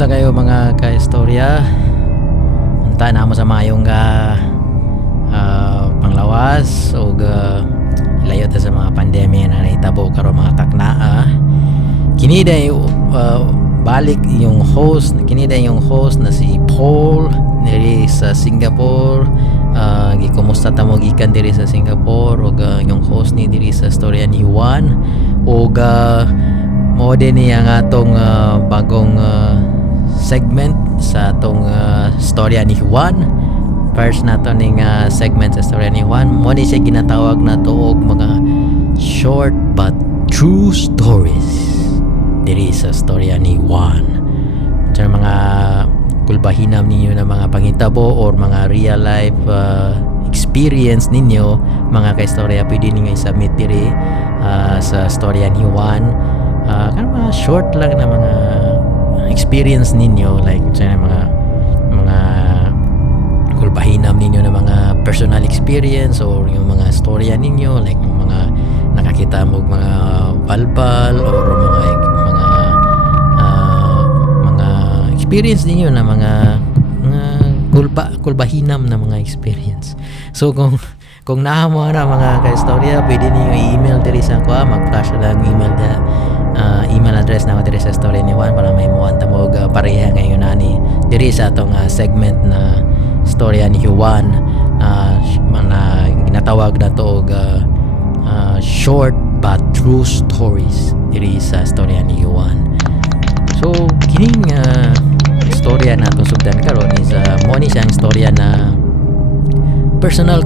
Kumusta kayo mga kaistorya? Unta na mo sa mayong panglawas o layo ta sa mga pandemya na naitabo karon mga taknaa. Kini day balik yung host na si Paul diri sa Singapore. Gikumusta ta mo gikan diri sa Singapore ug yung host ni diri sa storya ni Juan ug mo din ni ang atong bagong segment sa atong storya ni Juan. First nato ning segment sa storya ni Juan, mo ni siya ginatawag na to og mga short but true stories diri sa storya ni Juan. Sa mga kulbahinam ninyo na mga pangitabo or mga real life experience ninyo mga kaistorya, pwede ninyo i-submit diri sa storya ni Juan. Kan mga short lang na mga experience ninyo, like sa mga kulbahinam ninyo na mga personal experience or yung mga storya ninyo, like yung mga nakakita mo mga palpal or mga experience ninyo na mga kulbahinam na mga experience. So kung naamo na mga kaistorya, pwede niyo i-email diri sa ako, mag-flash lang email address na diri sa story ni Juan para may muwan ta mo pareha ngayon ani diri sa atong segment na storya ni Juan na ginatawag na to og short but true stories diri sa storya ni Juan. So kining storya na itong sugdan karon is mo ni siyang storya na personal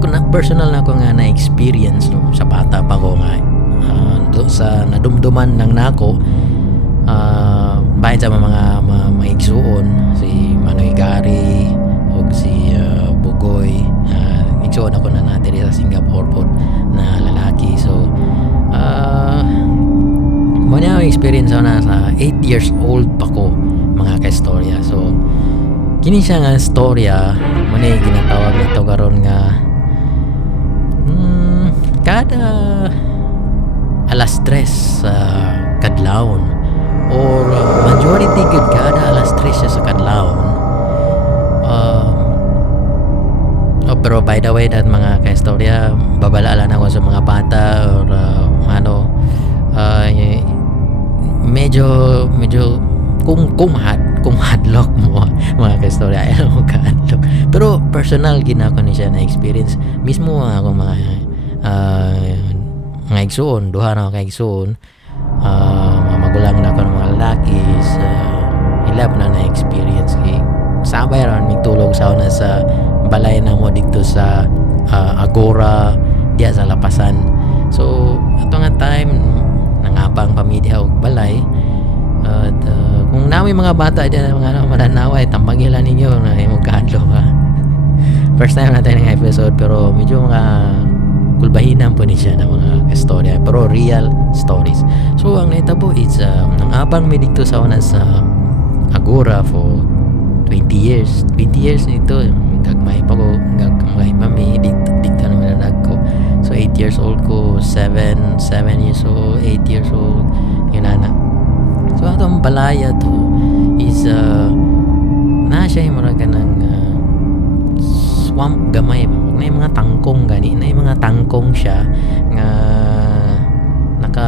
na ko nga na experience no, sa bata pa ko nga sa nadumduman ng nako bahin sa mga igsuon si Manoy Gary o si Bugoy. Igsuon ako na natin sa Singapore po na lalaki. So mo niya experience ako na sa 8 years old pa ko mga kaistorya. So kini siya nga storya mo na ginatawag nito karon nga kada alas 3 sa kadlawon or majority gud kada alas 3 siya sa kadlawon. Pero by the way, that mga kaistorya, babalaalan ako sa mga bata or medyo kung hadlock mo mga kaistorya, ayaw mo ka-hadlock. Pero personal ginako ni siya na experience mismo akong mga igsuon, duha na ako igsuon, mga magulang na ako ng mga lalaki sa ilab na experience kay sabay ron mitulog sa una sa balay na mo dito sa Agora diya sa Lapasan. So ato nga time nangapang pamilya og balay at kung namoy mga bata diyan mga mananaway tambagila ninyo na imong kahadlok ha. First time natin ng episode pero medyo mga kulbahinan po ni siya ng mga istorya pero real stories. So ang naitabo is nangabang mi dito sa una sa Agora for 20 years ito gagmay pa ko gagmay pa mi dito naman na ko. So 8 years old ko, 7 years old, 8 years old yun na. So atong balaya to is na siya yung mga ganang swamp gamay na yung mga tangkong gani na yung mga tangkong siya nga naka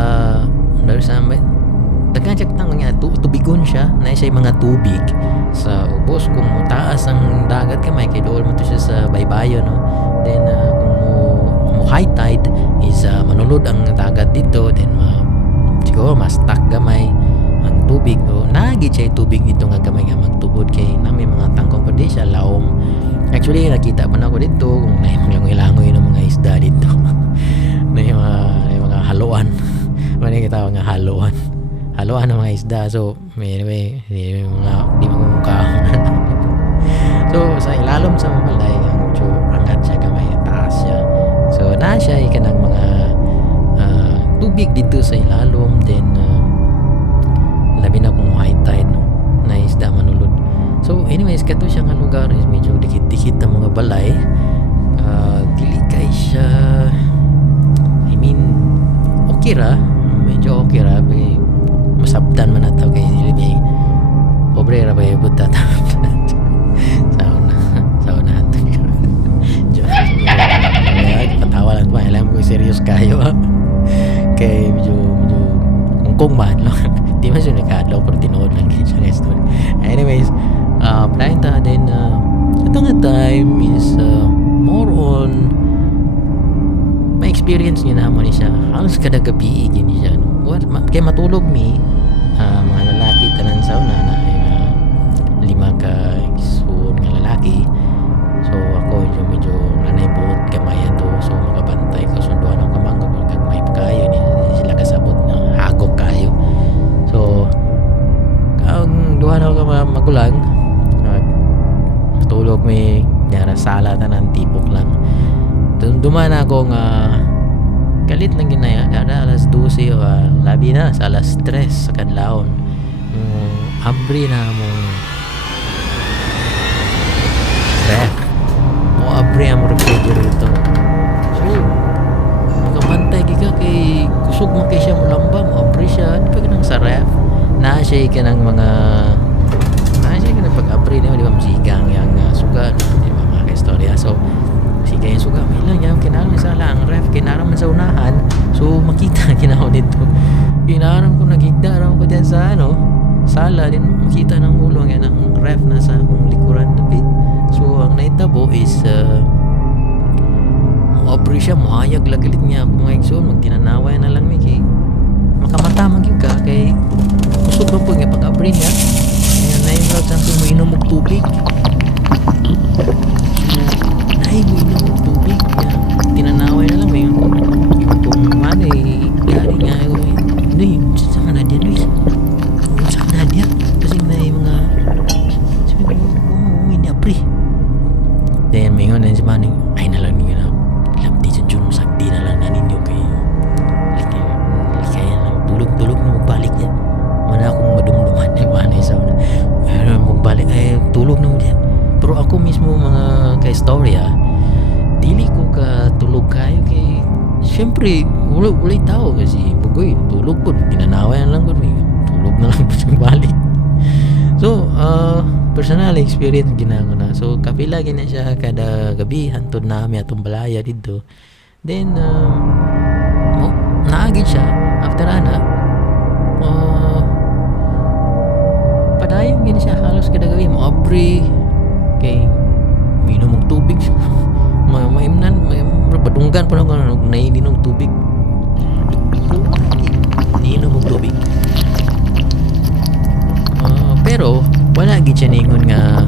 dagan siya tangkong nga tubigon siya na siya yung mga tubig sa ubos kung taas ang dagat kamay kay dool mo to siya sa baybayon no. Then kung mo high tide is manulod ang dagat dito, then siguro mas stuck gamay ang tubig o nagit siya tubig dito nga gamay nga magtubod kay na may mga tangkong pa di siya laom. Actually nakita pa na ako dito kung na yung langoy-langoy ng mga isda dito na yung mga haluan nakita ko nga haluan ng mga isda. So anyway di magmumukha so sa ilalom sa mamalay ang angat siya gamay taas siya. So na siya ikanang mga tubig dito sa ilalom, then labi na kung high tide no, na isda manulod. So anyways, kato siya nga lugar is medyo dikit-dikit ang mga balay. Dili kay siya, I mean okay ra, medyo okay ra, masabtan man nato kay dili Abre ra ba buta ta. Sauna. Sauna hanto. Patawa lang ba? Alam ko serious kayo. Kay medyo kung man lang. Di man siya nakadlaw pero tinood lang siya na story. Anyways, plain ta din ito nga time is more on may experience niya na mo ni siya. Halos kada gabi gini siya. No? Kaya matulog mi mga lalaki tanan sauna na ay 5 ka isuon nga lalaki. So ako medyo nanay buot kamay to. So makabantay ko sunduan ako kamangga kag may kayo ni sila kasabot na hagok kayo. So ang duha na ako magulang matulog may yara sala tanan tipok lang. Duman ako nga kalit lang ginaya kada alas 12 o labi na sa alas 3 sa kadlawon. Abri na mo ref mo abri ang refrigerator. So makapantay ka kay kusog mo kay siya mulamba mo abri siya di pa ka nang sa ref na siya ka ng mga pag-abri na di ba musigang yang suga di ba mga istorya. So sige yung suga may lang yung kinaram sa lang ref kinaram sa unahan so makita kinaw dito kinaram ko nagigdaram ko dyan sa sala din makita ng ulo nga ng ref na sa akong likuran dapit. So ang naitabo is mo-abri siya mohayag lagalit niya ako mga igsoon magtinanaway na lang may kay makamata magyug ka kay kusog ba po nga pag-abri niya yan na yung route mo inom og tubig ay mo inom og tubig tinanaway na lang may kung manay yari nga ano sa Nadia Luis sa Nadia kasi may mga sabi ko umuwi apri then may nga si Manny ay na lang niyo na lapti sa Jun sakdi na lang na ninyo kay kaya lang tulog na magbalik niya mana akong madumduman ni Manny sa magbalik ay tulog na mo diyan pero ako mismo mga ka-istorya dili ko ka tulog kayo kay siyempre wala tao kasi bugoy tulog po tinanaway na lang po tulog na lang po siya balik. So personal experience ginango na so kapila gina siya kada gabi hantod nami atong balaya dito then naagid siya after ana padayon gina siya halos kada gabi mo abri kay minom og tubig maimnan padunggan pa na nainom tubig ininom og tubig pero wala gid siya ningon nga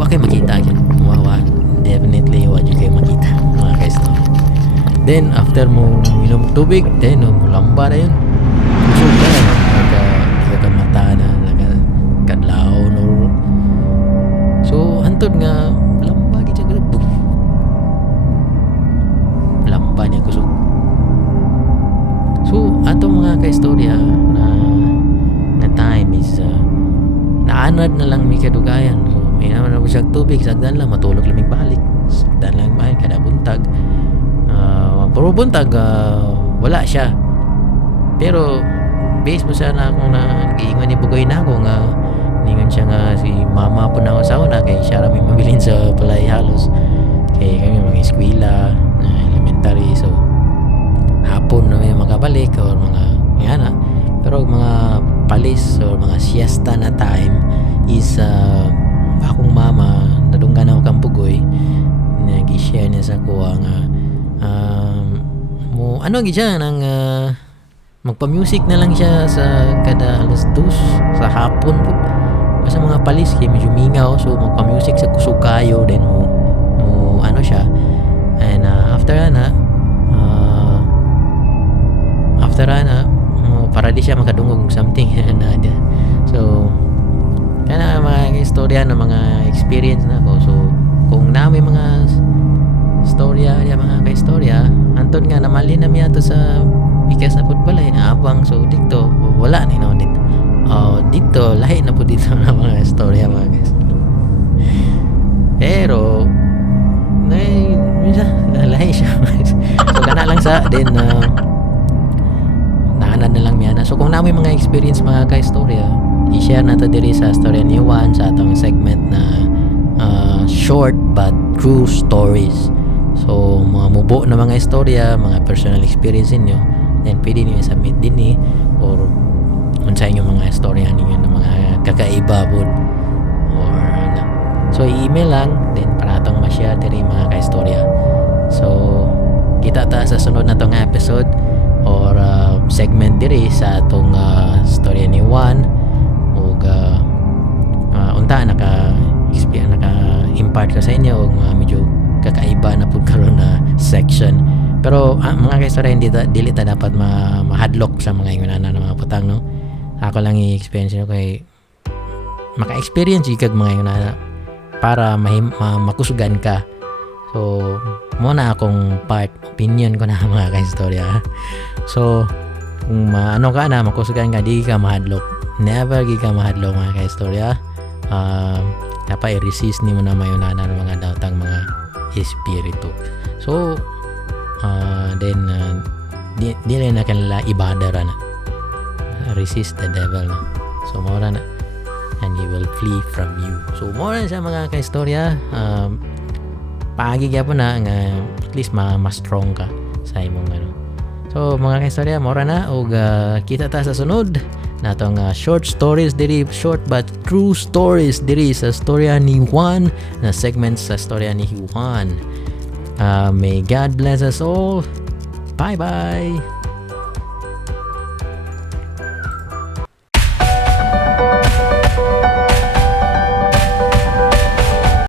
wa kay makita gid wawa definitely wa jud kay makita mga kaisto then after mo inom tubig then mulamba na yun kusog ka ka mata na kadlaw no so hantod nga lamba gid siya grabog lamba niya kusog so ato mga kaistorya na time is naanad na lang may kadugayan so may naman na po siya tubig sagdan lang matulog lamig balik sagdan lang balik kada buntag pero buntag wala siya pero base mo sana akong nag-iingon ni Bugoy na ako nga ningon siya nga si mama po na ako sa una kay siya rami mabilin sa palay halos kay kami mga eskwela elementary so hapon na may makabalik or mga yana pero mga palis or mga siesta na time is akong mama nadunggan ako kang Bugoy nag-share niya sa kuha nga mo ano gid siya nang magpa-music na lang siya sa kada alas 2 sa hapon po basta mga palis kay medyo mingaw so magpa-music sa kusog kayo then mo ano siya and after para di siya makadungog something na so kana mga istorya na mga experience na ko so kung na may mga istorya mga ka-istorya antod nga namali na miya to sa bikas na putbalay na abang so dito wala ni naman dito dito lahi na po dito na mga istorya mga guys pero lahi siya so kana lang sa then naanan na lang miya na so kung na may mga experience mga ka-istorya i-share na to diri sa storya ni Juan sa atong segment na short but true stories. So mga mubo na mga istorya, mga personal experience niyo, then pwede niyo i-submit din or unsa inyong mga istorya ninyo na mga kakaiba pod or ano. So i-email lang then para atong ma-share diri mga ka-istorya. So kita ta sa sunod na tong episode or segment diri sa atong storya ni Juan ug unta naka-impart ko sa inyo og mga medyo kakaiba na pud karon na section. Pero mga ka-istorya dili ta dapat mahadlok sa mga ingon na mga putang, no. Ako lang i-experience ko kay maka-experience kag mga ingon na para makusugan ka. So muna akong part opinion ko na mga ka-istorya. So kung ano ka na makusugan ka, di ka mahadlok, never gi ka mahadlok mga ka-istorya. Dapat i-resist nimo na mayunanan ng mga daotang mga espiritu. So then di na kanila ibadara na, resist the devil na. So mora na and he will flee from you. So mora sa mga ka-istorya, paagi gyapon na nga at least mas strong ka sa imong ano. So mga ka-istorya, mora na og kita ta sa sunod natong short stories diri, short but true stories diri sa storya ni Juan, na segment sa storya ni Juan. May God bless us all. Bye bye.